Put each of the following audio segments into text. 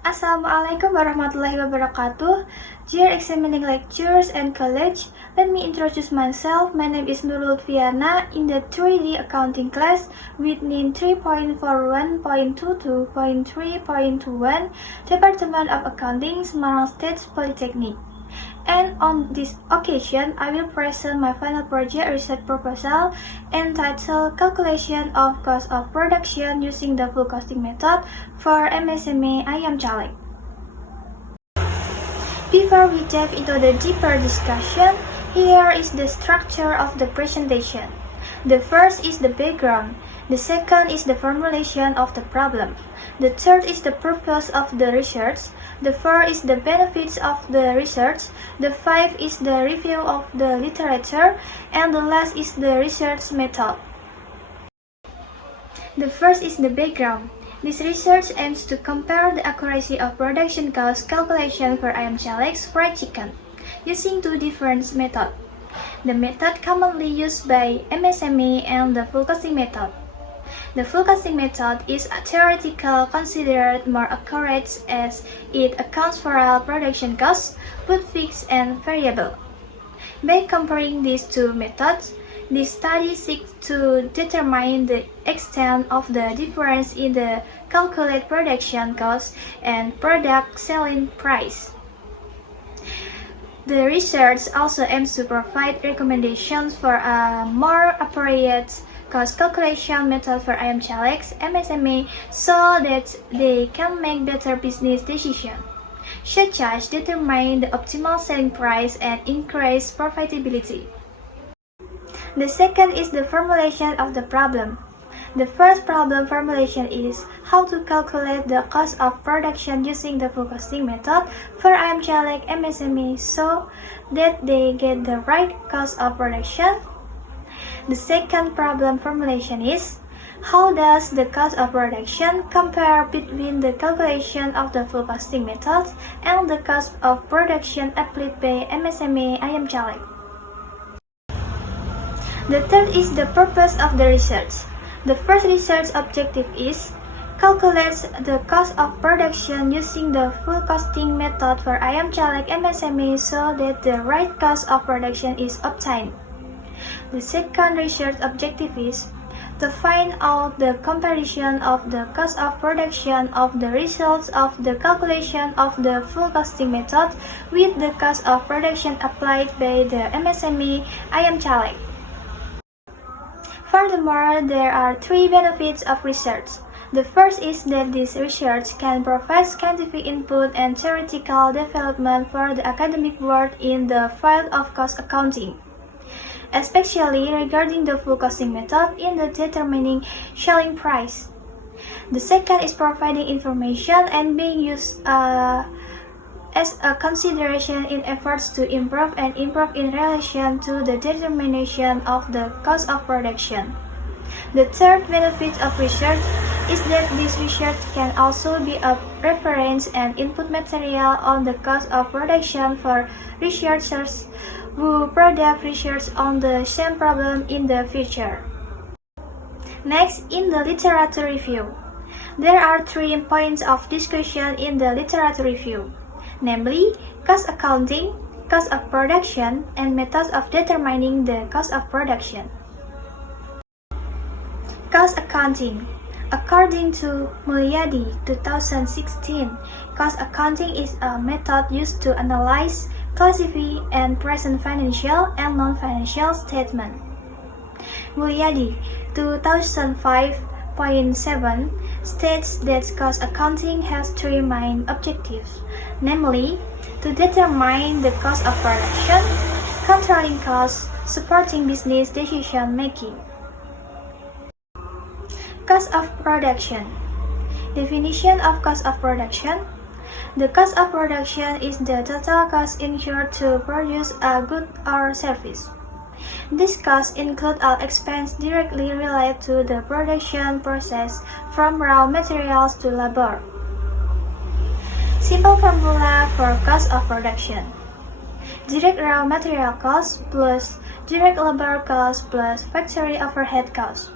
Assalamualaikum warahmatullahi wabarakatuh. Dear examining lecturers and college, let me introduce myself. My name is Nurul Fiana in the 3D accounting class with NIM 3.41.22.3.21, Department of Accounting, Semarang State Polytechnic. And on this occasion, I will present my final project research proposal entitled Calculation of Cost of Production using the Full Costing Method for MSME Ayam Caleg. Before we dive into the deeper discussion, here is the structure of the presentation. The first is the background. The second is the formulation of the problem. The third is the purpose of the research. The fourth is the benefits of the research. The fifth is the review of the literature. And the last is the research method. The first is the background. This research aims to compare the accuracy of production cost calculation for ayam caleg's fried chicken using two different methods. The method commonly used by MSME and the full costing method. The full costing method is theoretically considered more accurate as it accounts for all production costs, both fixed and variable. By comparing these two methods, this study seeks to determine the extent of the difference in the calculated production cost and product selling price. The research also aims to provide recommendations for a more appropriate cost calculation method for ayam calegs MSME so that they can make better business decisions, such as determine the optimal selling price and increase profitability. The second is the formulation of the problem. The first problem formulation is how to calculate the cost of production using the full costing method for ayam caleg MSME so that they get the right cost of production. The second problem formulation is how does the cost of production compare between the calculation of the full costing method and the cost of production applied by MSME ayam caleg. The third is the purpose of the research. The first research objective is calculate the cost of production using the full costing method for ayam caleg MSME so that the right cost of production is obtained. The second research objective is to find out the comparison of the cost of production of the results of the calculation of the full costing method with the cost of production applied by the MSME ayam caleg. Furthermore, there are three benefits of research. The first is that this research can provide scientific input and theoretical development for the academic world in the field of cost accounting, especially regarding the full costing method in the determining selling price. The second is providing information and being used as a consideration in efforts to improve in relation to the determination of the cost of production. The third benefit of research is that this research can also be a reference and input material on the cost of production for researchers who conduct research on the same problem in the future. Next, in the literature review. There are 3 points of discussion in the literature review, namely cost accounting, cost of production, and methods of determining the cost of production. Cost accounting. According to Mulyadi 2016, cost accounting is a method used to analyze, classify, and present financial and non-financial statements. Mulyadi 2005.7 states that cost accounting has 3 main objectives, namely, to determine the cost of production, controlling costs, supporting business decision-making. Cost of production. Definition of cost of production. The cost of production is the total cost incurred to produce a good or service. These costs include all expenses directly related to the production process from raw materials to labor. Simple formula for cost of production. Direct raw material cost plus direct labor cost plus factory overhead cost.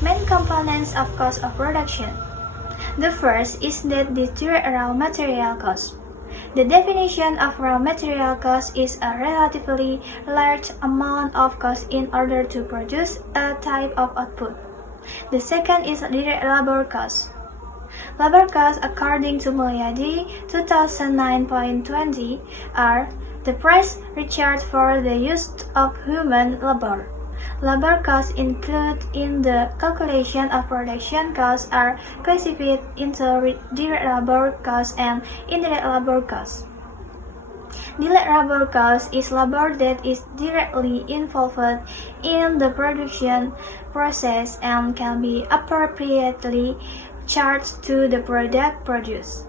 Main components of cost of production. The first is that the direct raw material cost. The definition of raw material cost is a relatively large amount of cost in order to produce a type of output. The second is direct labor cost. Labor costs, according to Mulyadi 2009.20, are the price recharged for the use of human labor. Labor costs included in the calculation of production costs are classified into direct labor costs and indirect labor costs. Direct labor cost is labor that is directly involved in the production process and can be appropriately charged to the product produced.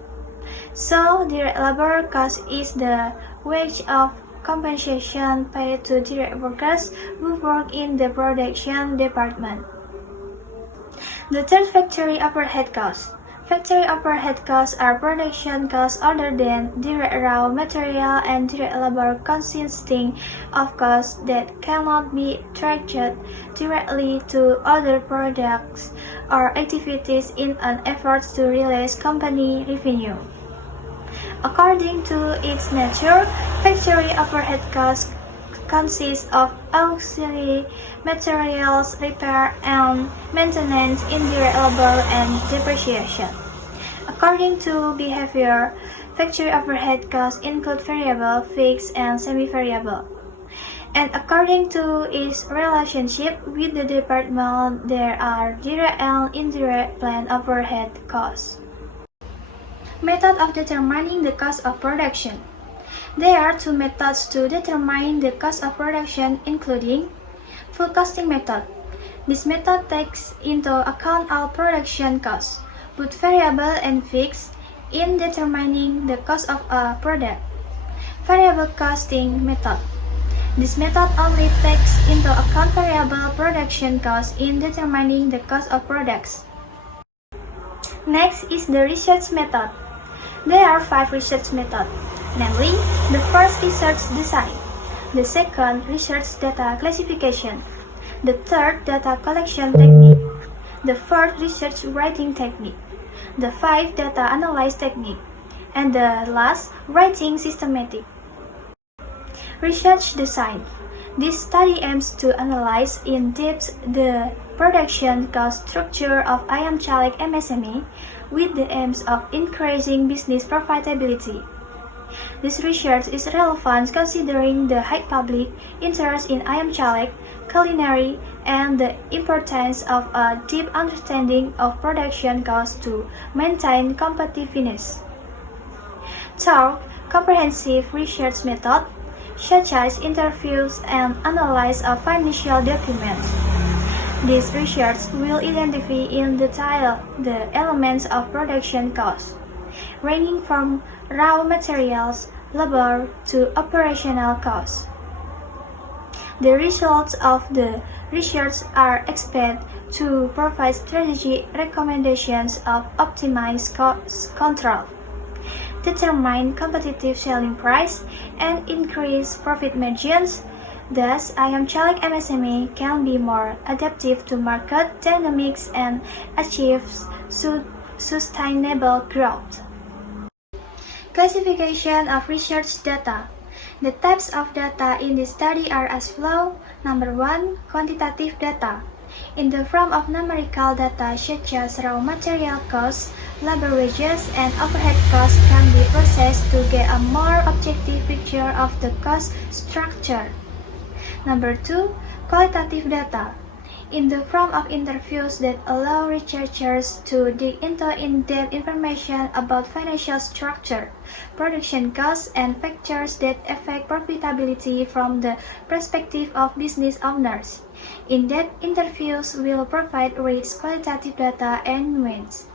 So, direct labor cost is the wage of compensation paid to direct workers who work in the production department. The third, factory overhead costs. Factory overhead costs are production costs other than direct raw material and direct labor, consisting of costs that cannot be traced directly to other products or activities in an effort to realize company revenue. According to its nature, factory overhead costs consist of auxiliary materials, repair and maintenance, indirect labor, and depreciation. According to behavior, factory overhead costs include variable, fixed, and semi-variable. And according to its relationship with the department, there are direct and indirect plant overhead costs. Method of determining the cost of production. There are two methods to determine the cost of production, including full costing method. This method takes into account all production costs, both variable and fixed, in determining the cost of a product. Variable costing method. This method only takes into account variable production costs in determining the cost of products. Next is the research method. There are 5 research methods, namely, the first, research design, the second, research data classification, the third, data collection technique, the fourth, research writing technique, the fifth, data analysis technique, and the last, writing systematic. Research design. This study aims to analyze in depth the production cost structure of Ayam Chalek MSME with the aims of increasing business profitability. This research is relevant considering the high public interest in Ayam Chalek, culinary, and the importance of a deep understanding of production costs to maintain competitiveness. Third, comprehensive research method, such as interviews and analysis of financial documents. This research will identify in detail the elements of production costs, ranging from raw materials, labor, to operational costs. The results of the research are expected to provide strategic recommendations of optimized cost control, determine competitive selling price, and increase profit margins. Thus, Ayam Chalek MSME can be more adaptive to market dynamics and achieve sustainable growth. Classification of research data. The types of data in this study are as follows. Number 1, quantitative data. In the form of numerical data such as raw material costs, labor wages, and overhead costs can be processed to get a more objective picture of the cost structure. Number 2, qualitative data. In the form of interviews that allow researchers to dig into in-depth information about financial structure, production costs, and factors that affect profitability from the perspective of business owners. In-depth interviews will provide rich qualitative data and nuance.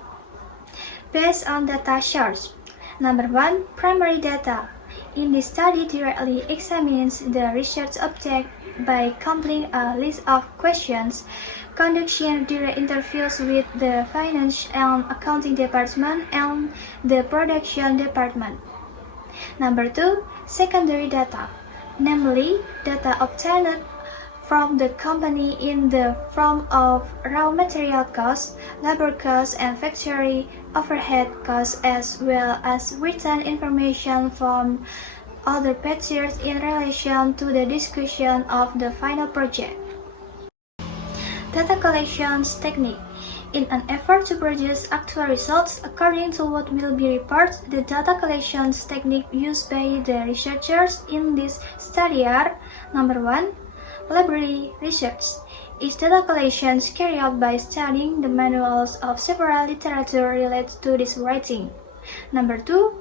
Based on data source. Number 1, primary data. In this study directly examines the research object by completing a list of questions, conducting direct interviews with the finance and accounting department and the production department. Number 2, secondary data, namely data obtained from the company in the form of raw material costs, labor costs, and factory overhead costs, as well as written information from other parties in relation to the discussion of the final project. Data collections technique. In an effort to produce actual results according to what will be reported, the data collections technique used by the researchers in this study are: number 1, library research. Is data collections carried out by studying the manuals of several literature related to this writing. Number 2,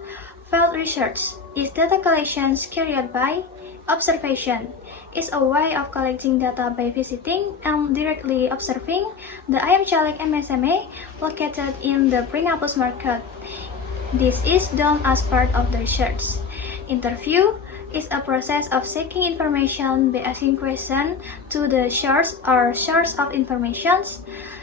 field research. Is data collections carried out by observation. Is a way of collecting data by visiting and directly observing the IM Caleg MSME located in the Pringapus market. This is done as part of the research. Interview is a process of seeking information by asking questions to the source or source of information.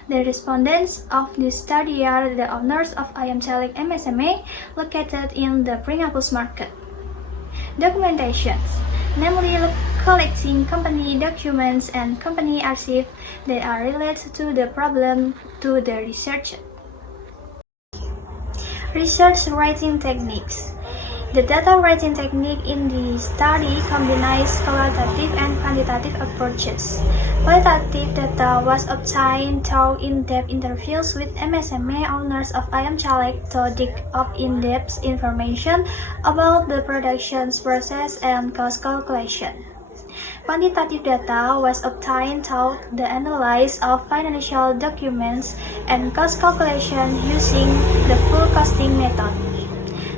The respondents of this study are the owners of IM Caleg MSME located in the Pringapus market. Documentations, namely collecting company documents and company archives that are related to the problem to the research. Research writing techniques. The data writing technique in the study combines qualitative and quantitative approaches. Qualitative data was obtained through in-depth interviews with MSME owners of IM Caleg to dig up in-depth information about the production process and cost calculation. Quantitative data was obtained through the analysis of financial documents and cost calculation using the full costing method.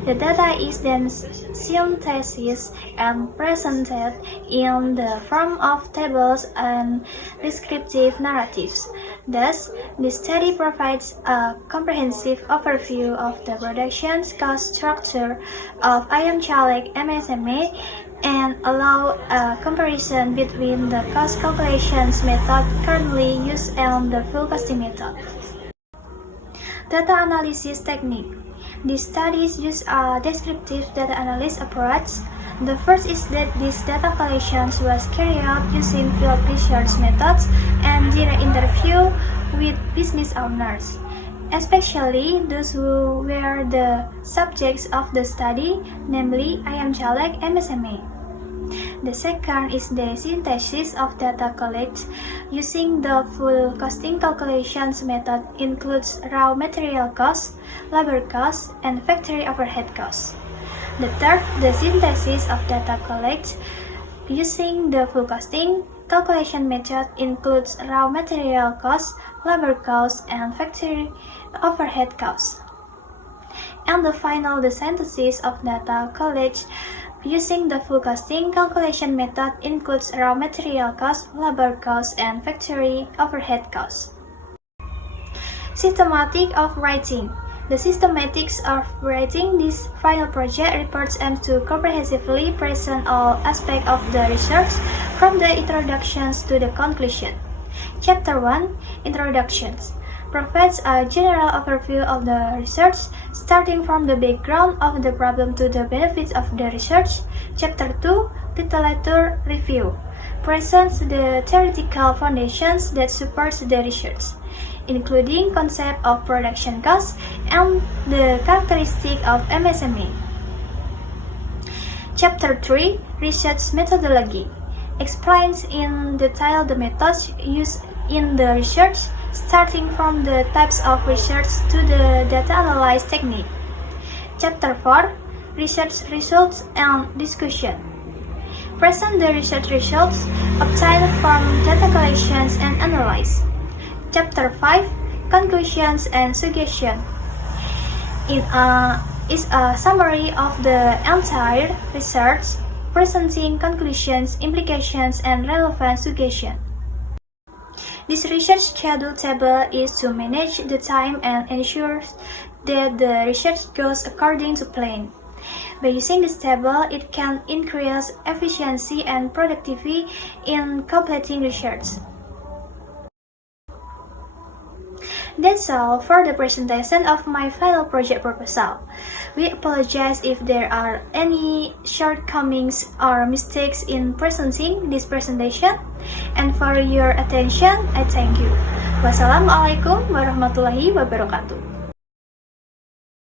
The data is then synthesized and presented in the form of tables and descriptive narratives. Thus, the study provides a comprehensive overview of the production cost structure of IM Caleg MSME and allow a comparison between the cost calculations method currently used and the full costing method. Data analysis technique. These studies use a descriptive data analysis approach. The first is that this data collections was carried out using field research methods and direct interview with business owners, especially those who were the subjects of the study, namely IM Caleg MSME. The second is the synthesis of data collected using the full costing calculations method includes raw material costs, labor costs, and factory overhead costs. The third, the synthesis of data collected using the full costing calculation method includes raw material costs, labor costs, and factory overhead costs. And the final, the synthesis of data collected using the full costing calculation method includes raw material costs, labor costs, and factory overhead costs. Systematic of writing. The systematics of writing this final project reports aims to comprehensively present all aspects of the research from the introductions to the conclusion. Chapter 1, Introductions, provides a general overview of the research, starting from the background of the problem to the benefits of the research. Chapter 2, Literature Review, presents the theoretical foundations that support the research, including concept of production costs and the characteristic of MSME. Chapter 3, Research Methodology, explains in detail the methods used in the research, starting from the types of research to the data analysis technique. Chapter 4, Research Results and Discussion, present the research results obtained from data collections and analysis. Chapter 5, Conclusions and Suggestions, is a summary of the entire research, presenting conclusions, implications, and relevant suggestions. This research schedule table is to manage the time and ensure that the research goes according to plan. By using this table, it can increase efficiency and productivity in completing research. That's all for the presentation of my final project proposal. We apologize if there are any shortcomings or mistakes in presenting this presentation. And for your attention, I thank you. Wassalamualaikum warahmatullahi wabarakatuh.